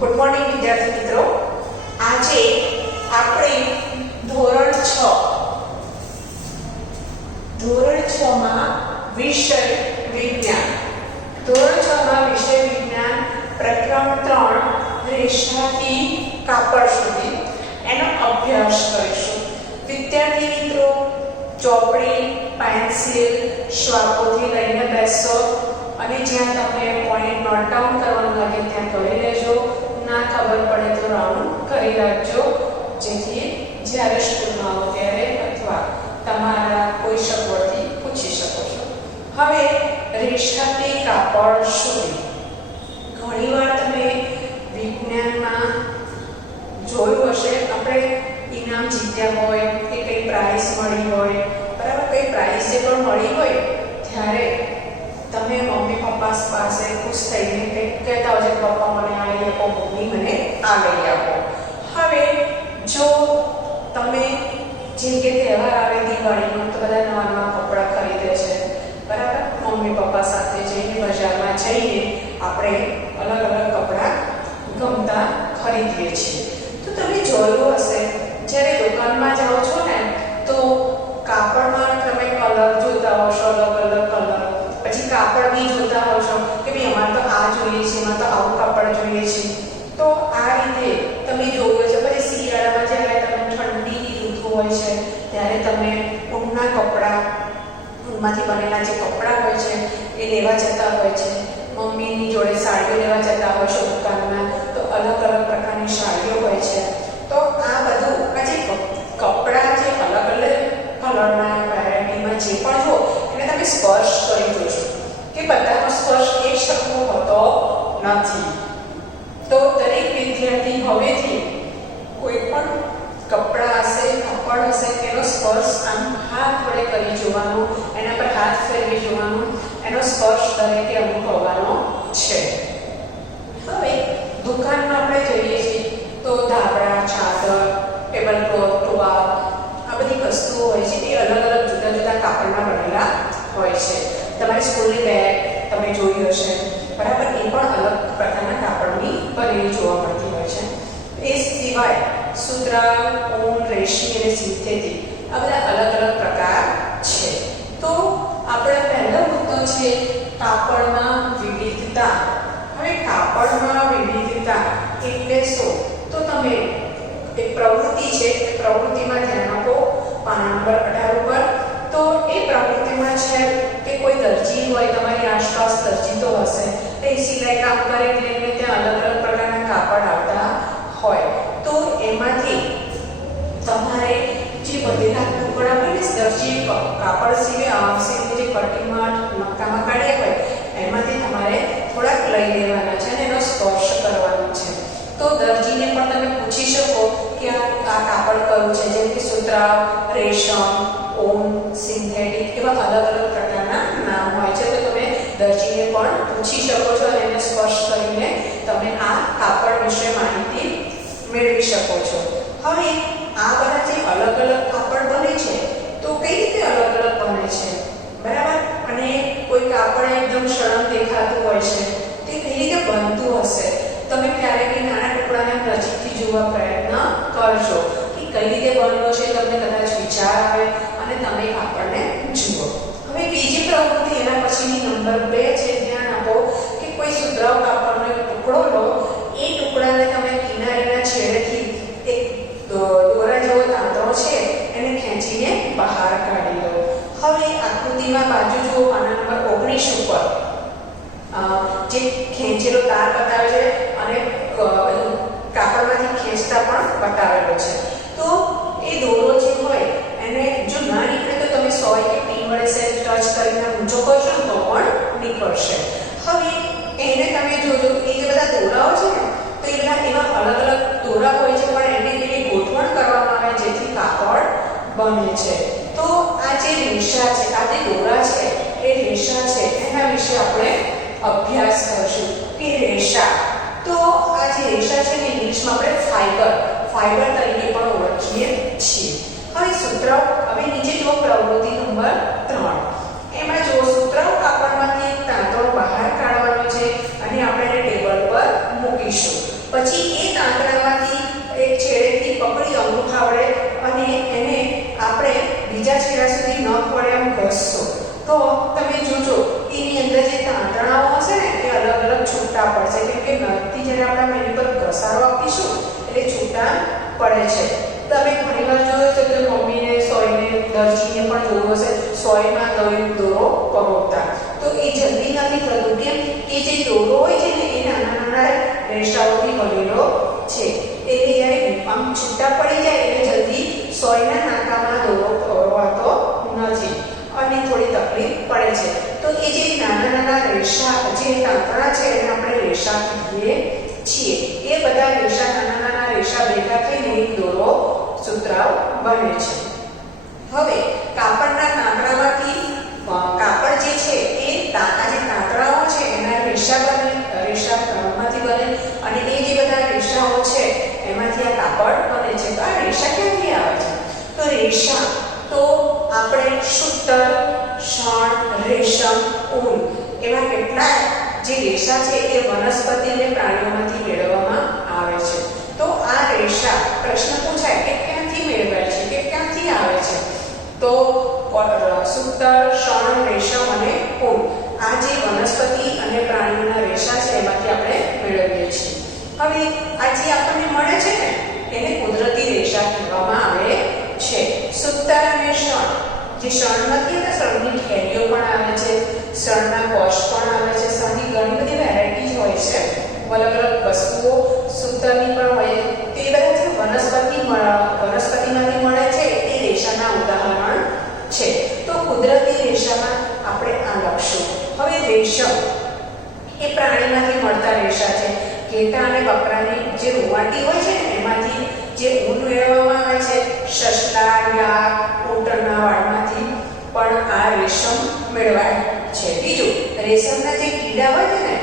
Good morning વિદ્યાર્થી મિત્રો, આજે આપણે ધોરણ 6 માં વિષય વિજ્ઞાન પ્રકરણ 3 રેશાથી કાપડ સુધી એનો અભ્યાસ કરીશું। વિદ્યાર્થી મિત્રો, ચોપડી, પેન્સિલ, શ્વાપોથી લઈને બેસો અને જ્યાં તમને પોઈન્ટ નોટ ડાઉન કરવાનું લાગે ત્યાં કરી લેજો। ના ખબર પડે તો રાઉન્ડ કરી રાખજો, જેથી જ્યારે સ્કૂલમાં આવો ત્યારે અથવા તમારા કોઈ સગવડથી પૂછી શકો છો। હવે રેશાથી કાપડ સુધી ઘણીવાર તમે વિજ્ઞાનમાં જોયું હશે, આપણે ઇનામ જીત્યા હોય કે કંઈ પ્રાઇઝ મળી હોય, બરાબર, કંઈ પ્રાઇઝ જે પણ મળી હોય ત્યારે તમે મમ્મી પપ્પા પાસે ખુશ થઈને કહેતા હોય છે, પપ્પા મને આ લઈ આપો, મમ્મી મને આ લઈ આપો। હવે જો તમે જેમ કે તહેવાર આવે દિવાળીનો, તો બધા નવા નવા કપડાં ખરીદે છે, બરાબર, મમ્મી પપ્પા સાથે જઈને બજારમાં જઈને આપણે અલગ અલગ કપડાં ગમતા ખરીદીએ છીએ। તો તમે જોયું હશે, જ્યારે દુકાનમાં જાઓ છો ને તો કાપડમાં તમે કલર જોતા હશો, અલગ અલગ કલર, પછી કાપડ બી જોતા હશો કે ભાઈ અમારે તો આ જોઈએ છે, એમાં તો આવું કાપડ જોઈએ છે। તો આ રીતે તમે જોયું છે। પછી શિયાળામાં જ્યારે તમે ઠંડીની ઋતુ હોય છે ત્યારે તમે ઊનના કપડાં, ઊનમાંથી બનેલા જે કપડાં હોય છે એ લેવા જતા હોય છે, મમ્મીની જોડે સાડીઓ લેવા જતા હોય છે દુકાનમાં, તો અલગ અલગ પ્રકારની સાડીઓ હોય છે। તો આ બધું આ જે કપડાં જે અલગ અલગ કલરના વેરાયટીમાં જે પણ જો એને તમે સ્પર્શ કરી જોજો કે બધાનો સ્પર્શ એક સરખો હોતો નથી। તો દરેક વિદ્યાર્થી હવેથી કોઈ પણ કપડાં હશે, કાપડ હશે, એનો સ્પર્શ આમ હાથ વડે કરી જોવાનું, એના પર હાથ ફેરવી જોવાનું, એનો સ્પર્શ દરેકે અનુભવવાનો છે। હવે દુકાનમાં આપણે જઈએ છીએ તો ધાબળા, ચાદર, ટેબલ ક્લોથ, ટુવાલ, આ બધી વસ્તુઓ હોય છે એ અલગ અલગ જુદા જુદા કાપડના બનેલા હોય છે। તમારી સ્કૂલની બેગ તમે જોઈ હશે, બરાબર, એ પણ અલગ પ્રકારના કાપડની બનેલી જોવા મળતી હોય છે। એ સિવાય સુતરાઉ, ઊન, રેશમી અને સિન્થેટિક, આ બધા અલગ અલગ પ્રકાર છે। તો આપણે પહેલો મુદ્દો છે કાપડમાં વિવિધતા। હવે કાપડમાં વિવિધતા એટલે શું? તો તમે એક પ્રવૃત્તિ છે, એ પ્રવૃત્તિમાં ધ્યાન આપો, પાના નંબર 18 ઉપર। તો એ પ્રવૃત્તિમાં છે કે કોઈ દરજી હોય, તમારી આસપાસ દરજી તો હશે, તે સિલાઈ કામ કરે એટલે ત્યાં અલગ અલગ પ્રકારના કાપડ આવતા હોય, તો એમાંથી તમારે જે બધેલા ટુકડા હોય ને, દરજી કાપડ સીવે જે કટિંગમાં નક્કામાં કાઢ્યા હોય એમાંથી તમારે થોડાક લઈ લેવાના છે અને એનો સ્પર્શ કરવાનો છે। તો દરજીને પણ તમે પૂછી શકો કે આ કાપડ કયું છે, જેમ કે સુતરાઉ, રેશમ, ઊન, સિન્થેટિક, એવા અલગ અલગ પ્રકારના નામ હોય છે। તો તમે દરજીને પણ પૂછી શકો છો અને એને સ્પર્શ કરીને તમે આ કાપડ વિશે માહિતી મેળવી શકો છો। હવે આ બધા જે અલગ અલગ કાપડ બને છે તો કઈ રીતે અલગ અલગ બને છે, બરાબર, અને કોઈ કાપડ એકદમ સરળ દેખાતું હોય છે, તે કઈ રીતે બનતું હશે? તમે ક્યારેક નાના ટુકડાને નજીકથી જોવા પ્રયત્ન કરજો કે કઈ રીતે બન્યો છે, તમને કદાચ વિચાર આવે અને તમે કાપડને જુઓ। હવે બીજી પ્રવૃત્તિ એના પછીની નંબર 2 છે, ધ્યાન આપો કે કોઈ સુતરાઉ કાપડનો એક ટુકડો લો, એ ટુકડાને તમે કિનારીના છેડેથી એક દોરા જેવો તાંતણો છે એને ખેંચીને બહાર કાઢી લો। હવે આકૃતિમાં બાજુ જુઓ, પાના નંબર 19 ઉપર જે ખેંચેલો તાર બતાવે છે અને કાપડમાંથી ખેંચતા પણ બતાવેલો છે। તો એ દોરો જે હોય એને જો ના નીકળે તો તમે સોય કે પિન વડે સેજ ટચ કરીને ઊંચો કરશો તો પણ નીકળશે। હવે એને તમે જોજો, એ જે બધા દોરાઓ છે ને, તો એ બધા એવા અલગ અલગ દોરા હોય છે, પણ એને એવી ગોઠવણ કરવામાં આવે જેથી કાપડ બને છે। તો આ જે રેશા છે, આ જે દોરા છે, એ રેશા છે, એના વિશે આપણે અભ્યાસ કરશું કે રેશા, તો આ જે રેશા છે ને ઇંગ્લિશમાં આપણે ફાઈબર તરીકે પણ ઓળખીએ છીએ। હવે સુતરાઉ, હવે નીચે જુઓ પ્રવૃત્તિ નંબર 3, એમાં જુઓ સુતરાઉ કાપડમાંથી એક તાંતણો બહાર કાઢવાનો છે અને આપણે એને ટેબલ પર મૂકીશું। પછી એ તાંતણામાંથી એક છેડેથી પકડી અંગૂઠા વડે અને એને આપણે બીજા છેડા સુધી નખ વડે આમ ઘસશો તો તમે જોજો એની અંદર જે તાંતણાઓ હશે ને એ અલગ અલગ છૂટા પડશે, કેમ કે નખથી જ્યારે આપણે એની પર ઘસારો આપીશું એટલે છૂટા પડે છે. તમે ઘણીવાર જોયું છે કે મમ્મીને સોયને દરજીને પણ જોયું હશે સોયમાં દોરો પરોવતા, તો એ જલ્દી નથી થતું. કેમ કે જે દોરો હોય છે ને એ નાના નાના રેસાઓથી બનેલો છે, એટલે જ્યારે આમ છૂટા પડી જાય એટલે જલ્દી સોયના નાકામાં દોરો પરોવાતો નથી અને થોડી તકલીફ પડે છે. તો એ જે નાના નાના રેસા જે તાંતણા છે એને આપણે રેસા કહીએ છીએ. એ બધા રેસા નાના નાના રેસા ભેગા થઈને એક દોરો સૂત્રાવ બને છે. હવે કાપડના તાંતણામાંથી કાપડ જે છે એ આ જે તાંતણાઓ છે એના રેસામાંથી બને અને એ જે બધા રેસાઓ છે એમાંથી આ કાપડ બને છે. તો આ રેસા ક્યાંથી આવે છે? તો રેસા તો આપણે સૂતર, શણ, રેશમ, ઊન એવા કેટલાક જે રેસા છે એ વનસ્પતિ અને પ્રાણીઓમાંથી મેળવવામાં આવે છે. તો આ રેસા પ્રશ્ન પૂછાય કે ક્યાંથી મેળવાય છે કે ક્યાંથી આવે છે? તો સૂતર, શણ, રેશમ અને ઊન આ જે વનસ્પતિ અને પ્રાણીઓના રેસા છે એમાંથી આપણે મેળવીએ છીએ. હવે આ જે આપણને મળે છે ને એને કુદરતી રેસા કહેવામાં આવે છે. સૂતર અને શણ, જે શણ નથી ને શણની ઠેરીઓ પણ આવે છે, શણના કોષ પણ આવે છે, શણની ઘણી બધી વેરાયટી હોય છે, અલગ અલગ વસ્તુઓ સૂતરની પણ હોય. તે બધા જે વનસ્પતિમાંથી મળે છે એ રેસાના ઉદાહરણ છે. તો કુદરતી રેસામાં આપણે આ લખશું. હવે રેશમ એ પ્રાણીમાંથી મળતા રેસા છે. ઘેટાં અને બકરાની જે રૂંવાટી હોય છે ને એમાંથી જે ઊન મેળવવામાં આવે છે, સસલા, યાક, ઊંટના વાળમાંથી પણ આ રેશમ મેળવાય છે. બીજું, રેશમના જે કીડા હોય છે ને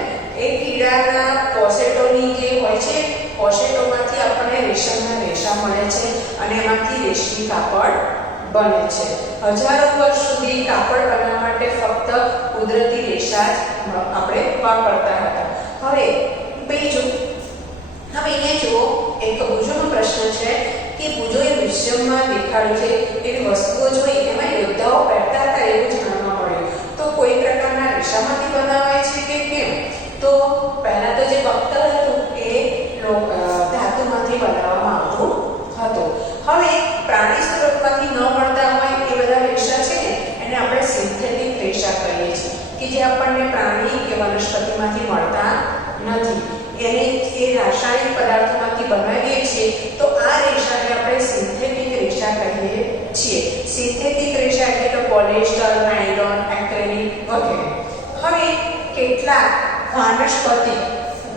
એ કીડાના કોસેટોની જે હોય છે કોસેટોમાંથી આપણને રેશમના રેસા મળે છે અને એમાંથી રેશમી કાપડ બને છે. હજારો વર્ષ સુધી કાપડ બનાવવા માટે ફક્ત કુદરતી રેસા જ આપણે વાપરતા હતા. હવે બીજું, હવે અહીંયા જુઓ એક બુજોનો પ્રશ્ન છે કે બુજોએ મ્યુઝિયમમાં દેખાડ્યું છે એવી વસ્તુઓ જોઈ એમાં યોદ્ધાઓ પહેરતા હતા એવું જાણવા મળ્યું. તો કોઈ પ્રકારના રેસામાંથી બનાવાય છે કે કેમ? તો પહેલા તો જે બખ્તર હતું એ ધાતુમાંથી બનાવવામાં આવતું હતું. હવે પ્રાણી સ્ત્રોતમાંથી ન મળતા હોય એ બધા રેસા છે ને એને આપણે સિન્થેટિક રેસા કહીએ છીએ કે જે આપણને પ્રાણી કે વનસ્પતિમાંથી મળતા નથી. એને એ રાસાયણિક પદાર્થોમાંથી બનાવીએ છીએ તો આ રેસાને આપણે સિન્થેટિક રેસા કહીએ છીએ. સિન્થેટિક રેસા એટલે કે પોલિએસ્ટર, નાયલોન, એક્રેલિક વગેરે. હવે કેટલાક વાનસ્પતિક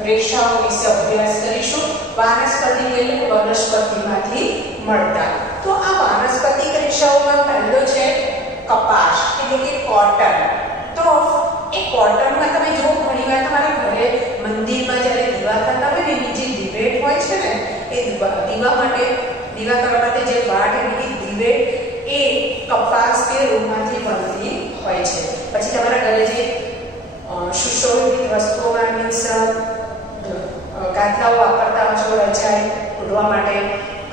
રેસાઓ વિશે અભ્યાસ કરીશું. વાનસ્પતિક એટલે વનસ્પતિમાંથી મળતા. તો આ વાનસ્પતિક રેસાઓમાં પહેલો છે કપાસ એટલે કે કોટન. તો એ કોટનમાં તમે જો ઘણીવાર તમારા ઘરે મંદિરમાં જ્યારે દીવા થતા હોય ને એની જે દિવેટ હોય છે ને એ દીવા કરવા માટે જે વાટ એની દિવેટ એ કપાસ કે રૂમાંથી બનતી હોય છે. પછી તમારા ઘરે જે સુશોભિત વસ્તુઓમાં મીન્સ ગાદલાઓ વાપરતા હોય છો રજાઈ ઓઢવા માટે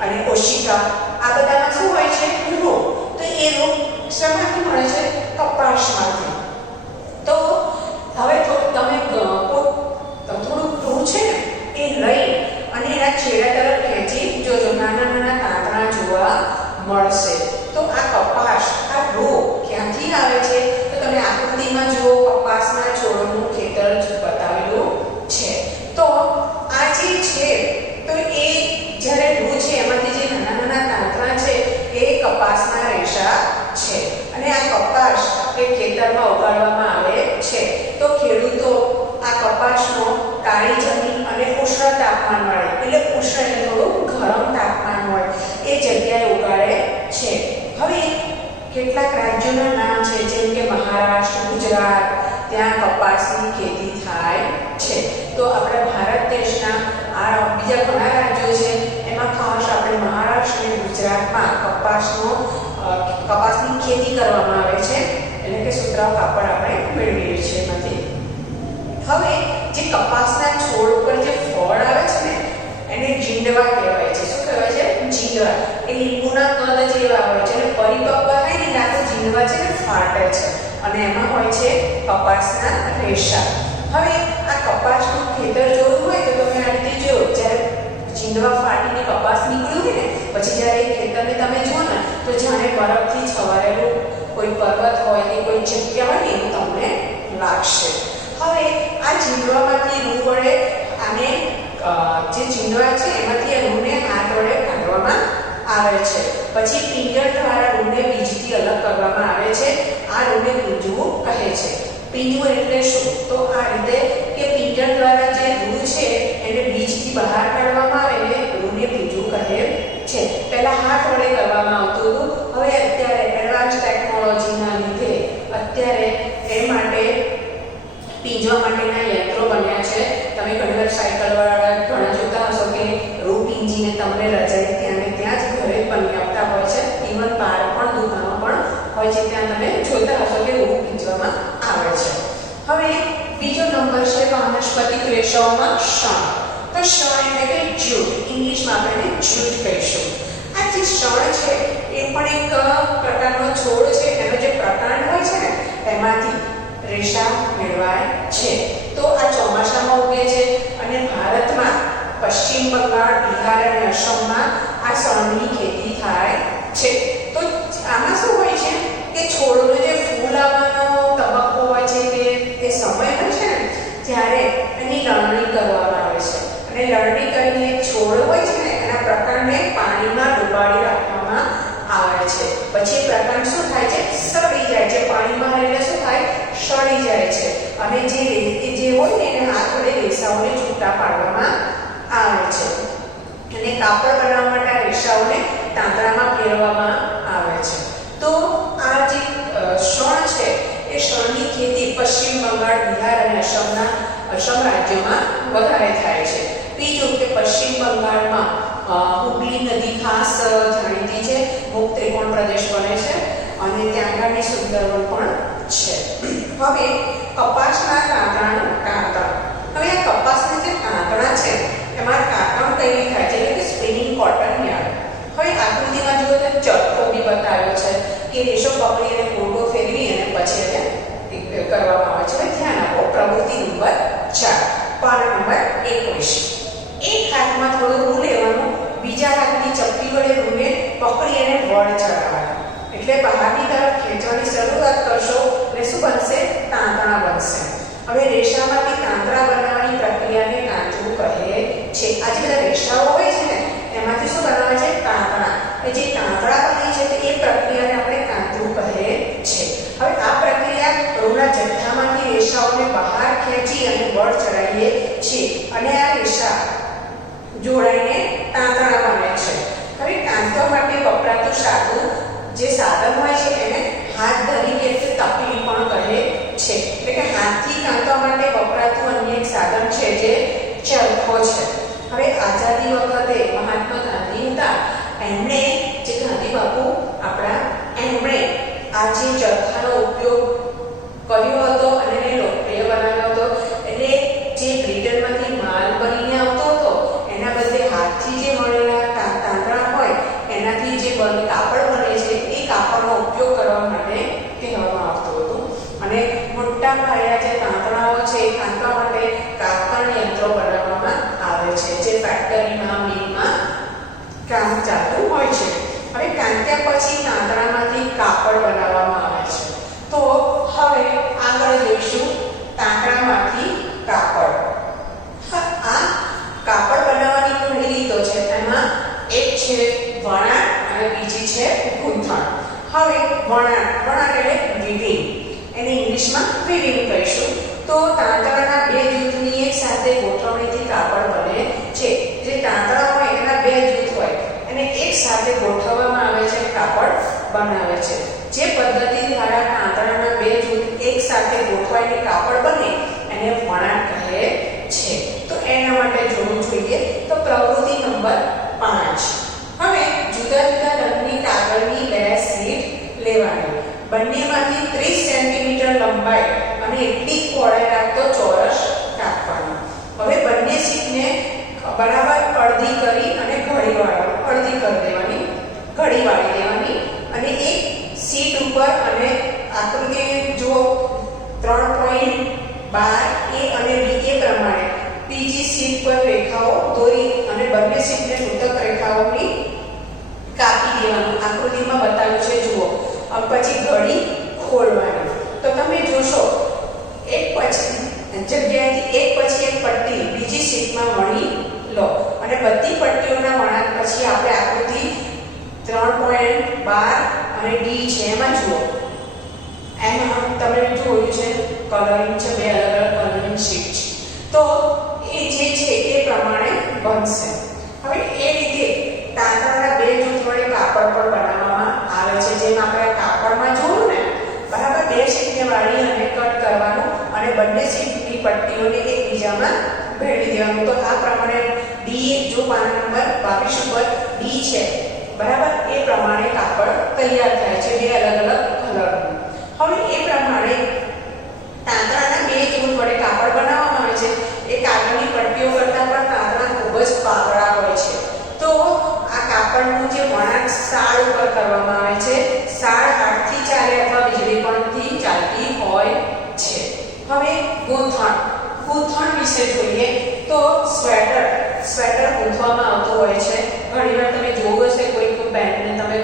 અને ઓશિકા, આ બધામાં શું હોય છે? રૂ. તો એ રૂ શેમાંથી મળે છે? કપાસમાંથી. તો હવે તમે થોડું રૂ છે ને એ લઈ અને એના છેડા તરફ ખેંચી જોજો, નાના નાના તાંતણા જોવા મળશે. તો આ કપાસ, આ રૂ ક્યાંથી આવે છે? તો તમે આકૃતિમાં જુઓ, કપાસના છોડનું ખેતર બતાવેલું છે. તો આ જે છે તો એ જ્યારે રૂ છે એમાંથી જે નાના નાના તાંતણા છે એ કપાસના રેસા છે અને આ કપાસ એ ખેતરમાં ઉગાડવામાં આવે છે. તો ખેડૂતો આ કપાસનો કાળી જમીન અને ઉષ્ણ તાપમાન મળે એટલે ઉષ્ણ એટલે થોડું ગરમ તાપમાન હોય એ જગ્યાએ ઉગાડે છે. હવે કેટલાક રાજ્યોના નામ છે જેમ કે મહારાષ્ટ્ર, ગુજરાત, ત્યાં કપાસની ખેતી થાય છે. તો આપણા ભારત દેશના આ બીજા ઘણા રાજ્યો છે એમાં ખાસ આપણે મહારાષ્ટ્ર અને ગુજરાતમાં કપાસની ખેતી કરવામાં આવે છે એટલે કે સુતરાઉ કાપડ આપણે મેળવીએ છીએ એમાંથી. હવે જે કપાસના છોડ ઉપર જે ફળ આવે છે ને એને જીંડવા કહેવાય છે. શું કહેવાય છે? જીંડવા. એ લીંબુના કદ જેવા હોય છે અને પરિપક્વ થાય ને ત્યાં તો જીંડવા છે ને ફાટે છે અને એમાં હોય છે કપાસના રેશા. હવે આ કપાસનું ખેતર જોયું હોય તો તમે આ રીતે જુઓ, જ્યારે જીંડવા ફાટીને કપાસ નીકળ્યું હોય ને પછી જ્યારે એ ખેતરને તમે જુઓ ને તો જાણે બરફથી છવાયેલું કોઈ પર્વત હોય કે કોઈ જગ્યા હોય ને એવું તમને લાગશે. હવે આ જીંડવામાંથી રૂ વડે આને જે જીંડવા છે એમાંથી આ રૂને હાથ વડે કાઢવામાં આવે છે. પછી પિંજર દ્વારા રૂને બીજથી અલગ કરવામાં આવે છે. આ રૂને પીંજવું કહે છે. પીંજવું એટલે શું? તો આ રીતે કે પિંજર દ્વારા જે રૂ છે એને બીજથી બહાર કાઢવામાં આવે ને રૂને પીંજવું કહે છે. પહેલા હાથ વડે કરવામાં આવતું હતું. હવે અત્યારે એડવાન્સ ટેકનોલોજીના લીધે અત્યારે એ માટે પીંજવા માટેના યંત્રો બન્યા છે. તમે ઘણીવાર સાયકલ વાળા ઘણા જોતા હશો કે રૂ પીંજીને તમને રજાઈ ત્યાં ને ત્યાં જ ઘરે બની આપતા હોય છે. ઇવન બહાર પણ દુકાનો પણ હોય છે ત્યાં તમે જોતા હશો કે રૂ પીંજવામાં આવે છે. હવે બીજો નંબર છે વાનસ્પતિક રેશાઓમાં શણ. તો શણ એટલે કે જ્યુટ. ઇંગ્લિશમાં આપણે જ્યુટ કહીશું. આ જે શણ છે એ પણ એક પ્રકારનો છોડ છે. એનો જે પ્રકાંડ હોય છે ને એમાંથી રેશા મેળવાય છે. તો આ ચોમાસામાં ઉગે છે અને ભારતમાં પશ્ચિમ બંગાળ, બિહાર અને અસમમાં આ શણની ખેતી થાય છે. તો આમાં શું હોય છે કે છોડનો જે ફૂલ આવવાનો તબક્કો હોય છે કે તે સમય હોય છે ને ત્યારે એની લણણી કરવામાં આવે છે અને લણણી કરીને છોડ હોય છે ને એના પ્રકાંડને પાણીમાં ડુબાડી રાખવામાં આવે છે. પછી એ પ્રકાંડ શું થાય છે? સડી જાય છે. પાણીમાં રહીને શું થાય? સડી જાય છે અને જે હોય ને એને હાથ વડે રેસાઓને છૂટા પાડવામાં આવે છે અને કાપડ બનાવવા માટે આ રેસાઓને તાંતણામાં ફેરવવામાં આવે છે. તો આ જે શણ છે એ શણની ખેતી પશ્ચિમ બંગાળ, બિહાર અને અસમ રાજ્યોમાં વધારે થાય છે. બીજું કે પશ્ચિમ બંગાળમાં હુગલી નદી ખાસ જાણીતી છે. મુક્ત ત્રિકોણ પ્રદેશ બને છે અને ત્યાં આગળની સુંદર વન પણ છે. હવે કપાસના તાંતણાનું કાતર. હવે આ કપાસના જે તાંતણા છે એમાં કાતરણ કઈ થાય છે એટલે કે સ્પિનિંગ કોટન યાર્ડ. હવે આકૃતિમાં જુઓ તો ચરખો બી બતાવ્યો છે કે રેશો પકડી અને ગોળો ફેરવી અને પછી એને કરવામાં આવે છે. હવે ધ્યાન આપો. પ્રવૃત્તિ નંબર 4 પાના નંબર 21. એક હાથમાં થોડું રૂ લેવાનું, બીજા હાથની ચપટી વડે રૂને પકડી અને વળ ચડાવવાનું. એટલે બહારની તરફ ખેંચવાની શરૂઆત કરશો એટલે શું બનશે? તાંતણા બનશે. હવે રેશામાંથી તાંતણા બનાવવાની પ્રક્રિયાને કાંતરું કહે છે. આ જે બધા રેશાઓ હોય છે ને એમાંથી શું બનાવે છે? તાંતણા. જે તાંતણા બને છે એ પ્રક્રિયાને આપણે કાંતરું કહે છે. હવે આ પ્રક્રિયા રૂના જથ્થામાંથી રેશાઓને બહાર ખેંચી અને વળ ચડાવીએ છીએ અને આ રેશા જોડાઈને તાંતણા બને છે. હવે કાંતવા માટે વપરાતું સાધન જે સાધન હોય છે એને હાથ ધરી કે તપેલી પણ કહે છે. એટલે કે હાથથી કાંતવા માટે વપરાતું અન્ય એક સાધન છે જે ચરખો છે. હવે આઝાદી વખતે મહાત્મા ગાંધી હતા એમણે જે ગાંધી બાપુ આપણા એમણે આ જે ચરખાનો ઉપયોગ કર્યો હતો અને એને લોકપ્રિય બનાવ્યો હતો. એટલે જે બ્રિટનમાંથી માલ બનીને આવતો હતો એના બદલે હાથથી જે મળેલા તાંતણા હોય એનાથી જે કાપડ બને છે એ કાપડનો ઉપયોગ કરવા માટે કહેવામાં આવતું હતું અને મોટા પાયા જે તાંતણાઓ છે એ કાંતવા માટે કાતર યંત્રો બનાવવામાં આવે છે જે ફેક્ટરીમાં, મિલમાં કામ ચાલતું હોય છે. હવે કાંત્યા પછી તાંતણામાંથી કાપડ બનાવવામાં આવે છે. તો હવે આગળ જોઈશું તાંતણામાંથી કાપડ. આ કાપડ બનાવવાની ઘણી રીતો છે. એમાં એક છે વણાટ અને બીજી છે ગૂંથણ. હવે વણાટ એટલે વીવિંગ. એને ઇંગ્લિશમાં વીવિંગ કહીશું. તો તાંતણાના બે જૂથની એક સાથે ગોઠવણીથી કાપડ બને છે. જે તાંતણા હોય એના બે જૂથ હોય એને એક સાથે ગોઠવવામાં આવે છે, કાપડ બનાવે છે. જે પદ્ધતિ દ્વારા તાંતણાના બે જૂથ એક સાથે ગોઠવાઈને કાપડ બને એને વણાટ કહે છે. તો એના માટે જોવું જોઈએ તો પ્રવૃત્તિ નંબર 5. હવે જુદા જુદા રંગની કાગળની 2 શીટ લેવાની. બંનેમાંથી 30 સેન્ટીમીટર લંબાઈ અને એટલી પહોળાઈ રાખતો ચોરસ કાપવાનો. હવે બંને શીટને બરાબર અડધી કરી અને ઘડી અડધી કરી દેવાની, ઘડી વાળી દેવાની અને એક શીટ ઉપર અને આકૃતિ જો 3.12 એ અને બી એ પ્રમાણે બીજી શીટ પર રેખાઓ દોરી અને બંને શીટને તૂટક રેખાઓની કાપી દેવાનું આકૃતિમાં બતાવ્યું છે જુઓ. પછી ઘડી ખોલવાની. તો તમે જોશો એક પછી જગ્યાએથી એક પછી એક પટ્ટી બીજી શીટમાં વણી લો અને બધી પટ્ટીઓના વળાંક પછી આપણે આકૃતિ 3.12 અને ડી છે એમાં જુઓ. એમાં તમે જોયું છે કલરિંગ છે, બે અલગ અલગ કલરિંગ શીટ છે. તો એ જે છે એ પ્રમાણે બનશે. હવે એ રીતે તાંતણાના બે જૂથ વડે કાપડ પણ બનાવવામાં આવે છે. જેમ આપણે કાપડમાં જોયું ને બરાબર, બે શીટને વાળી અને કટ કરવાનું અને બંને શીટની પટ્ટીઓને એકબીજામાં ભેળવી દેવાનું. તો આ પ્રમાણે ડી જો પાના નંબર 22 ઉપર ડી છે બરાબર, એ પ્રમાણે કાપડ તૈયાર થાય છે બે અલગ અલગ કલરનું. હવે એ પ્રમાણે તાંતણાના બે જૂથ વડે કાપડ બનાવવામાં આવે છે. એ કાગળની પટ્ટીઓ કરતાં પણ તાંતણા ખૂબ જ પાતળા હોય છે. તો આ કાપડનું જે વણાટ સાળ ઉપર કરવામાં આવે છે. સાળ હાથથી ચાલે અથવા વીજળી પરથી ચાલતી હોય છે. હવે ગૂંથણ વિશે જોઈએ તો સ્વેટર ગૂંથવામાં આવતું હોય છે. ઘણીવાર તમે જોયું હશે કોઈ બેનને તમે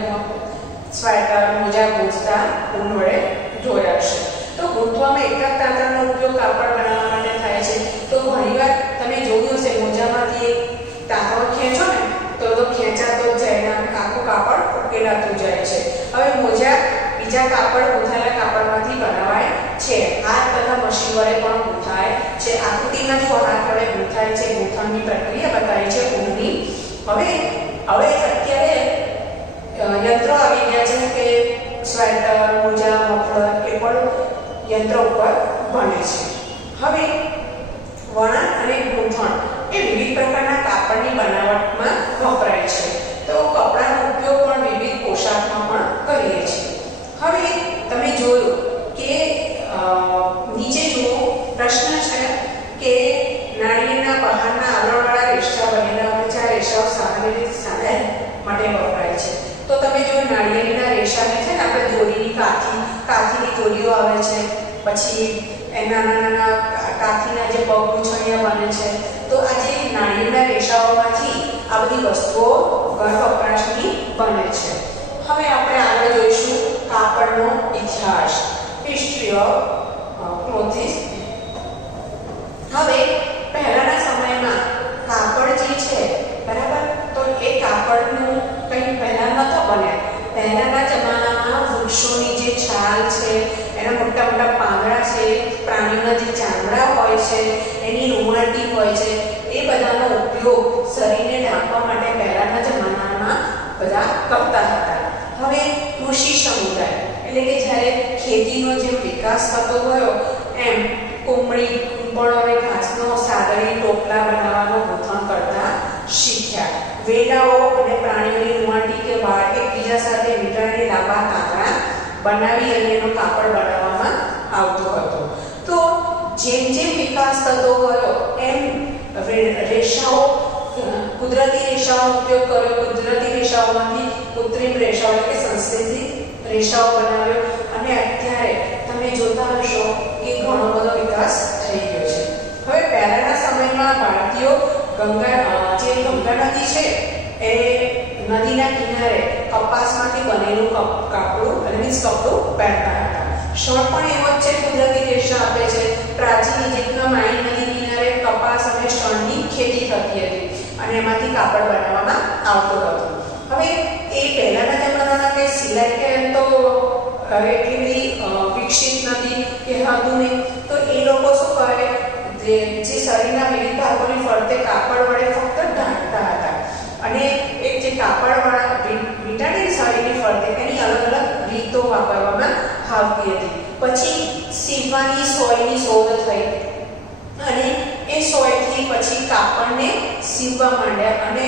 સ્વેટર મોજા ગૂંથતા ઊન વડે જોયા હશે. તો ગૂંથવામાં એક જ તાંતણાનો ઉપયોગ કાપડ બનાવવા માટે થાય છે. તો ઘણીવાર તમે જોયું હશે મોજામાંથી એક તાંતણો ખેંચો ને તો ખેંચાતો જ જાય ને આખું કાપડ ઉકેલાતું જાય છે. હવે મોજા બીજા કાપડ ગૂંથાયેલા કાપડમાંથી બનાવાય છે. હાથ તથા મશીન વડે પણ ગૂંથાય છે. આકૃતિમાં જો હાથ વડે ગૂંથાય છે, ગૂંથણની પ્રક્રિયા બતાવી છે ઊનની. હવે અત્યારે યંત્રો આવી ગયા છે કે સ્વેટર, મોજા, મફલર એ પણ યંત્ર ઉપર બને છે. હવે વણાટ અને ગૂંથણ એ વિવિધ પ્રકારના કાપડની બનાવટમાં વપરાય છે. તો કપડાનો ઉપયોગ પણ વિવિધ પોશાકમાં પણ કરીએ છીએ. હવે તમે જોયું કે નીચે જુઓ પ્રશ્ન છે કે નાળિયેરના બહારના આવરણવાળા રેશા બનેલા હોય છે. આ રેશાઓ સામાન્ય રીતે સાડા માટે વપરાય છે. તો તમે જો નાળિયેરના રેશાને છે ને આપણે દોરીની કાથીની દોરીઓ આવે છે, પછી એના નાના કાથીના જે પગ ગુંછણિયા બને છે. તો આ જે નાળિયેરના રેશાઓમાંથી આ બધી વસ્તુઓ ઘર વપરાશની બને છે. હવે આપણે આગળ જોઈશું કાપડનો ઇતિહાસ, હિસ્ટ્રી ઓફ ક્લોથિસ. હવે પહેલાના સમયમાં કાપડ જે છે બરાબર, તો એ કાપડનું કંઈ પહેલા નહોતા બન્યા. પહેલાના જમાનામાં વૃક્ષોની જે છાલ છે, એના મોટા મોટા પાંદડા છે, પ્રાણીઓના જે ચામડા હોય છે, એની રૂમાટી હોય છે, એ બધાનો ઉપયોગ શરીરને ઢાંકવા માટે પહેલાના જમાનામાં બધા કરતા હતા. હવે કૃષિ સમુદાય એટલે કે જ્યારે ખેતીનો જેમ વિકાસ થતો ગયો એમ કુંબળી, કુંપળ અને ઘાસનો સાદડી ટોપલા બનાવવાનું ગૂંથણ કરતા શીખ્યા. વેલાઓ અને પ્રાણીઓની રૂમાટી કે વાળ એકબીજા સાથે વીંટાળીને લાંબા તાંતણા બનાવી અને એનો કાપડ બનાવવામાં આવતો હતો. તો જેમ જેમ વિકાસ થતો ગયો એમ રેશાઓ, કુદરતી રેશાઓનો ઉપયોગ કર્યો. કુદરતી રેશાઓમાંથી કૃત્રિમ રેશાઓ એટલે કે સંશ્લેષિત રેશાઓ બનાવ્યો અને અત્યારે તમે જોતા હશો કે ઘણો બધો વિકાસ થઈ ગયો છે. હવે પહેલાના સમયમાં ભારતીયો ગંગા નદી છે એ નદીના કિનારે કપાસમાંથી બનેલું કપડું પહેરતા હતા. શર્ટ પણ એવો જ છે, કુદરતી રેશા આપે છે. પ્રાચીન ઇજિપ્તમાં માઈ નદી કિનારે કપાસ અને શણની ખેતી થતી હતી અને એમાંથી કાપડ બનાવવામાં આવતું હતું. હવે એ પહેલાના જમાનામાં કે સિલાઈ કે તો એટલી બધી વિકસિત નથી કે હતું નહીં. તો એ લોકો શું કરે, જે શરીરના વિવિધ ભાગોની ફરતે કાપડ વડે ફક્ત ઢાંકતા હતા અને એક જે કાપડવાળા વીંટાળેલી શરીરની ફરતે એની અલગ અલગ રીતો વાપરવામાં આવતી હતી. પછી સીવવાની સોયની શોધ થઈ અને એ સોયથી પછી કાપડને સીવવા માંડ્યા અને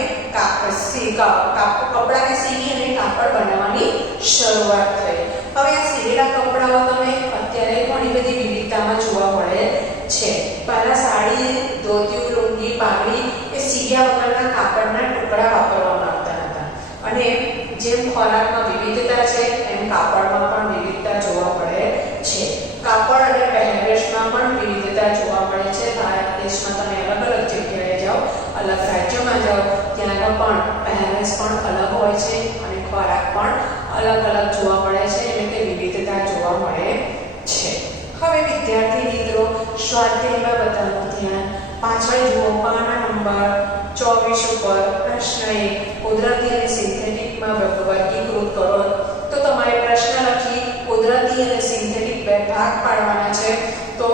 કપડાને સીવી અને કાપડ બનાવવાની શરૂઆત થઈ. હવે આ સીવેલા કપડાઓ તમે અત્યારે ઘણી બધી વિવિધતામાં જોવા મળે છે. પહેલા સાડી, ધોતિયું, લુંગી, પાઘડી એ સીયા વગરના કાપડના ટુકડા વાપરવામાં આવતા હતા અને જેમ ખોરાકમાં વિવિધતા છે એમ કાપડમાં પણ વિવિધતા જોવા મળે છે. કાપડ અને પહેરવેશમાં પણ વિવિધતા જોવા મળે છે. ભારત દેશમાં તમે અલગ અલગ જગ્યાએ જાઓ, અલગ રાજ્યોમાં જાઓ, ત્યાં પણ પહેરવેશ પણ અલગ હોય છે અને ખોરાક પણ અલગ અલગ જોવા મળે છે, એટલે કે વિવિધતા જોવા મળે છે. હવે વિદ્યાર્થી મિત્રો, સ્વાધ્યાયમાં બધાનું ધ્યાન પાછળ જુઓ, પાના નંબર 24 ઉપર પ્રશ્ન 1 કુદરતી અને સિન્થેટિકમાં વર્ગીકૃત કરો. તો તમારે પ્રશ્ન લખી કુદરતી અને સિન્થેટિક બે ભાગ પાડવાના છે. તો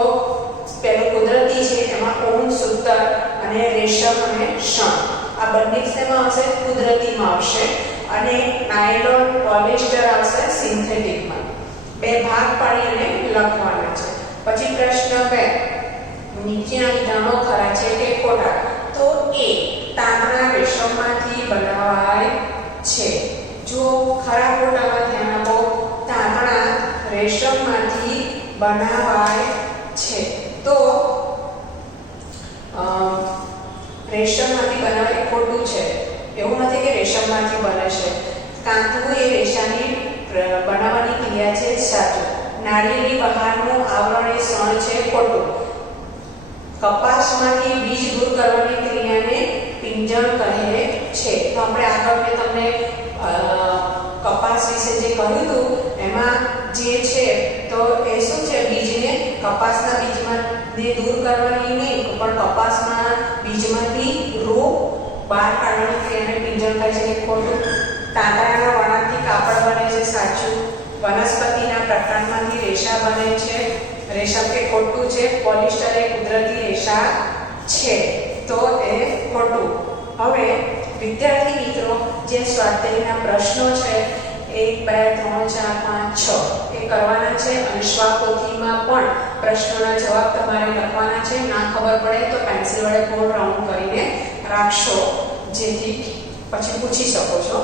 પહેલું કુદરતી છે, એમાં ઊન, સૂતર અને રેશમ અને શણ, આ બંને શેમાં આવશે? કુદરતીમાં આવશે. અને નાયલોન, પોલિસ્ટર આવશે સિન્થેટિકમાં. બે ભાગ પાડી અને લખવાના છે. પછી પ્રશ્ન 2 નીચેના વિધાનો ખરા છે કે ખોટા? તો એ તાંતણા રેશમમાંથી બનાવાય છે. જો ખરા ખોટામાં ધ્યાન આપો, તાંતણા રેશમમાંથી બનાવાય છે. તો રેશમમાંથી બનાવાય ખોટું છે. એવું નથી કે રેશમમાંથી બને છે. કાંતવું એ રેશાની બનાવવાની ક્રિયા છે, સાચું. નાળિયેરની બહારનું આવરણ એ શણ છે, ખોટું. કપાસમાંથી બીજ દૂર કરવાની ક્રિયાને પિંજણ કહે છે. તો આપણે આગળ મેં તમને કપાસ વિશે જે કહ્યું હતું એમાં જે છે તો એ શું છે? બીજને કપાસના બીજમાંથી દૂર કરવાની નહીં, પણ કપાસના બીજમાંથી રૂ બહાર કાઢવાની ક્રિયાને પિંજણ કહે છે, ખોટું. તાંતણાના વણાટથી કાપડ બને છે, સાચું. વનસ્પતિના પ્રકાંડમાંથી રેશા બને છે, રેશમ કે ખોટું છે. પોલિસ્ટર એ કુદરતી રેશા છે, તો એ ખોટું. હવે વિદ્યાર્થી મિત્રો, જે સ્વાધ્યાયના પ્રશ્નો છે 1 2 3 4 5 6 એ કરવાના છે અને સ્વપોથીમાં પણ પ્રશ્નોના જવાબ તમારે લખવાના છે. ના ખબર પડે તો પેન્સિલ વડે ગોળ રાઉન્ડ કરીને રાખશો, જેથી પછી પૂછી શકો છો.